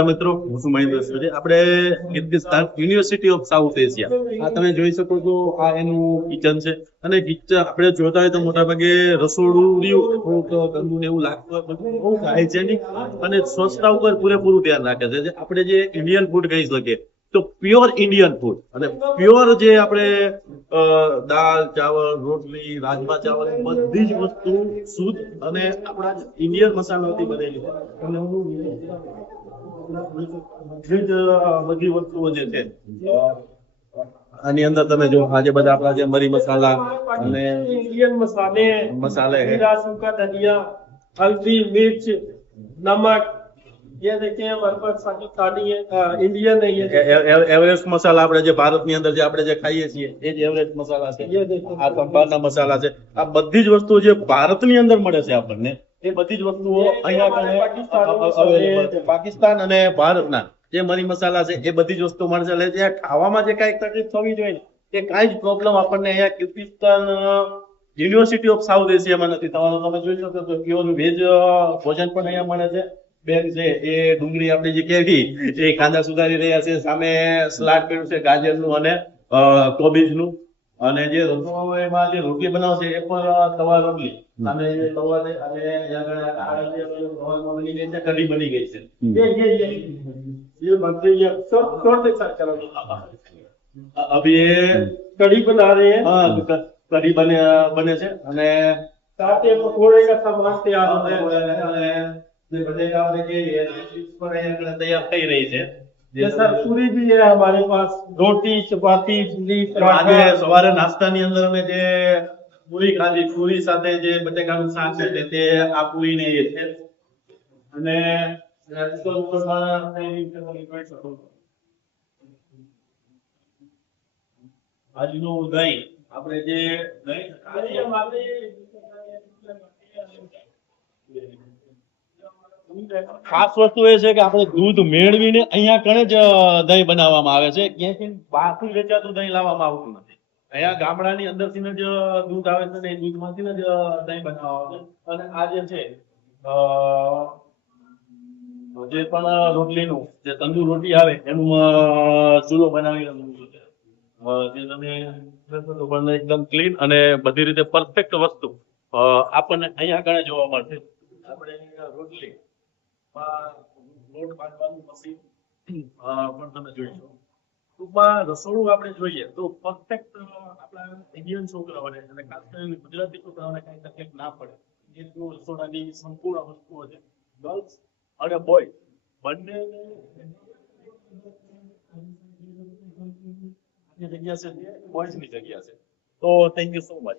મિત્રો હું છું મહેન્દ્ર સૂર્ય. આપણે કિર્ગિસ્તાન યુનિવર્સિટી ઓફ સાઉથ એશિયા આ તમે જોઈ શકો છો. આ એનું કિચન છે અને કિચન આપણે જોતા હોય તો મોટા ભાગે રસોડું થોડુંક ગંદુ ને એવું લાગતું હોય, બધું બહુ હાઇજેનિક અને સ્વચ્છતા ઉપર પૂરેપૂરું ધ્યાન રાખે છે. આપણે જે ઇન્ડિયન ફૂડ કહી શકીએ તો પ્યોર ઇન્ડિયન ફૂડ અને પ્યોર જે આપણે દાળ ચાવલ રોટલી રાજમા ચાવલ બધી જ વસ્તુ શુદ્ધ અને આપણા ઇન્ડિયન મસાલાથી બનેલી છે. બધી વસ્તુઓ જે છે આની અંદર તમે જો આજે બધા આપણા જે મરી મસાલા અને इंडियन मसाले हैं। जीरा सूखा धनिया हल्दी मिर्च नमक ये देखिए हमारे पास पाकिस्तानी है इंडियन है ये એવરેસ્ટ મસાલા આપણે જે ભારતની અંદર જે આપણે જે ખાઈએ છીએ એ જ એવરેસ્ટ મસાલા છે. ये देखो આ સંભારના મસાલા છે. આ બધી જ વસ્તુઓ જે ભારતની અંદર મળે છે આપણને એ બધી જ વસ્તુઓ અહીંયા available છે. પાકિસ્તાન અને ભારતના જે મરી મસાલા છે એ બધી જ વસ્તુ મળે છે. એટલે જે ખાવામાં જે કાંઈક તકલીફ થવી જોઈએ ને એ કાંઈ જ પ્રોબ્લેમ આપણને અહીંયા કિર્ગિસ્તાન યુનિવર્સિટી ઓફ સાઉથ એશિયામાં નથી થવાનો. તમે જોઈ શકો છો પ્યોર વેજ ભોજન પણ અહીંયા મળે છે. બેન છે એ ડુંગળી આપણી જે કેવી એ કાંદા સુધારી રહ્યા છે. સામે સલાડ કર્યું છે ગાજરનું અને કોબીજનું. અને જે રસોઈમાં જે રોટલી બનાવશે એ પણ તવા રોટલી સામે જે તવા છે અને બની ગઈ છે, કઢી બની ગઈ છે. ये बनते ही है सब तोड़ दे साथ चलो અભી એ कढ़ी बना रहे हैं હા કઢી બને છે અને साथ ही पकौड़े का सामान तैयार हो रहा है અને જે બટેકા આપણે કહીએ ચિપ્સ પણ અહીંયા તૈયાર થઈ રહી છે. ये सर पूरी भी है हमारे पास रोटी चपाती इडली આજે पराठा સવારે નાસ્તાની અંદર અમે જે પૂરી ખાધી, પૂરી સાથે જે બટેકાનું શાક છે તે આ પૂરી ને એ છે. અને રાજસ્થાન ઉપરમાં તમે જોઈ શકો છો. આજનું દહીં આપણે જે દહીં ખાસ વસ્તુ એ છે કે આપણે દૂધ મેળવીને અહીંયા કણે જ દહીં બનાવવામાં આવે છે. ક્યાંથી બહારથી વેચાતું દહીં લાવવામાં આવતું નથી. અહીંયા ગામડાની અંદરથી જ દૂધ આવે છે ને એ દૂધમાંથી જ દહીં બનાવવામાં આવે છે. અને આ જે છે જે પણ રોટલીનું જે તંદૂર રોટી આવે એનું ચૂલો બનાવીને મૂકવું છે. જે તમે જોશો તો પણ એકદમ ક્લીન અને બધી રીતે પરફેક્ટ વસ્તુ આપણને અહીંયા આગળ જોવા મળશે. આપણે અહીંયા રોટલી લોટ બાંધવાનું મશીન પણ તમે જોઈશો. ટૂંકમાં રસોડું આપણે જોઈએ તો પરફેક્ટ આપણા ઇન્ડિયન છોકરાઓને અને ખાસ કરીને ગુજરાતી છોકરાઓને કઈ તકલીફ ના પડે એટલું રસોડાની સંપૂર્ણ વસ્તુઓ છે. ગર્લ્સ અને બોય બંને જગ્યા છે બોયઝની જગ્યા છે. તો થેન્ક યુ સો મચ.